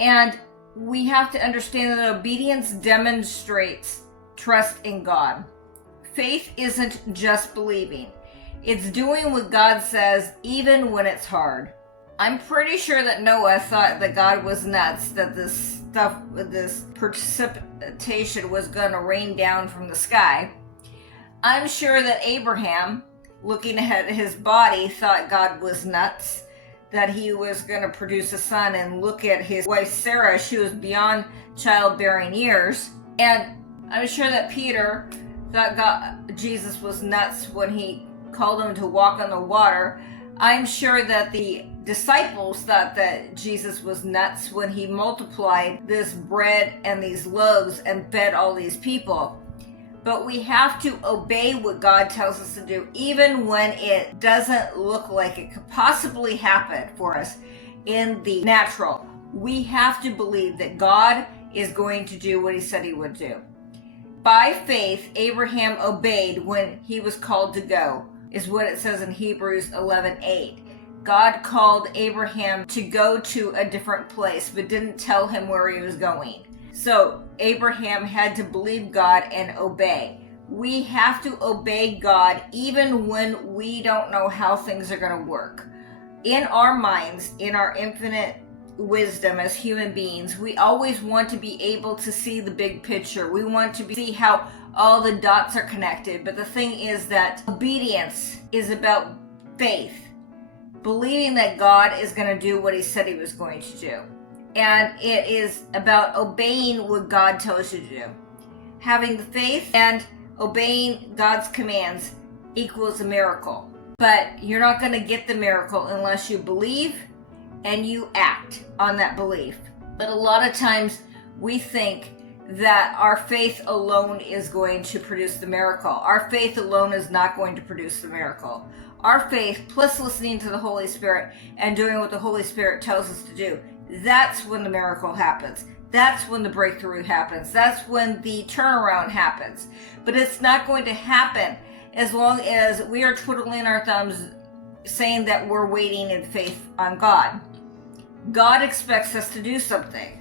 And we have to understand that obedience demonstrates trust in God. Faith isn't just believing. It's doing what God says even when it's hard. I'm pretty sure that Noah thought that God was nuts, that this precipitation was going to rain down from the sky. I'm sure that Abraham, looking at his body, thought God was nuts, that he was going to produce a son, and look at his wife Sarah, she was beyond childbearing years. And I'm sure that Peter thought Jesus was nuts when he called him to walk on the water. I'm sure that the disciples thought that Jesus was nuts when he multiplied this bread and these loaves and fed all these people. But we have to obey what God tells us to do, even when it doesn't look like it could possibly happen for us in the natural. We have to believe that God is going to do what he said he would do. By faith, Abraham obeyed when he was called to go, is what it says in Hebrews 11:8. God called Abraham to go to a different place, but didn't tell him where he was going. So Abraham had to believe God and obey. We have to obey God even when we don't know how things are going to work. In our minds, in our infinite wisdom as human beings, we always want to be able to see the big picture. We want to see how all the dots are connected. But the thing is that obedience is about faith, believing that God is going to do what he said he was going to do. And it is about obeying what God tells you to do. Having the faith and obeying God's commands equals a miracle. But you're not going to get the miracle unless you believe and you act on that belief. But a lot of times we think that our faith alone is going to produce the miracle. Our faith alone is not going to produce the miracle. Our faith plus listening to the Holy Spirit and doing what the Holy Spirit tells us to do, that's when the miracle happens. That's when the breakthrough happens. That's when the turnaround happens. But it's not going to happen as long as we are twiddling our thumbs saying that we're waiting in faith on God. God expects us to do something.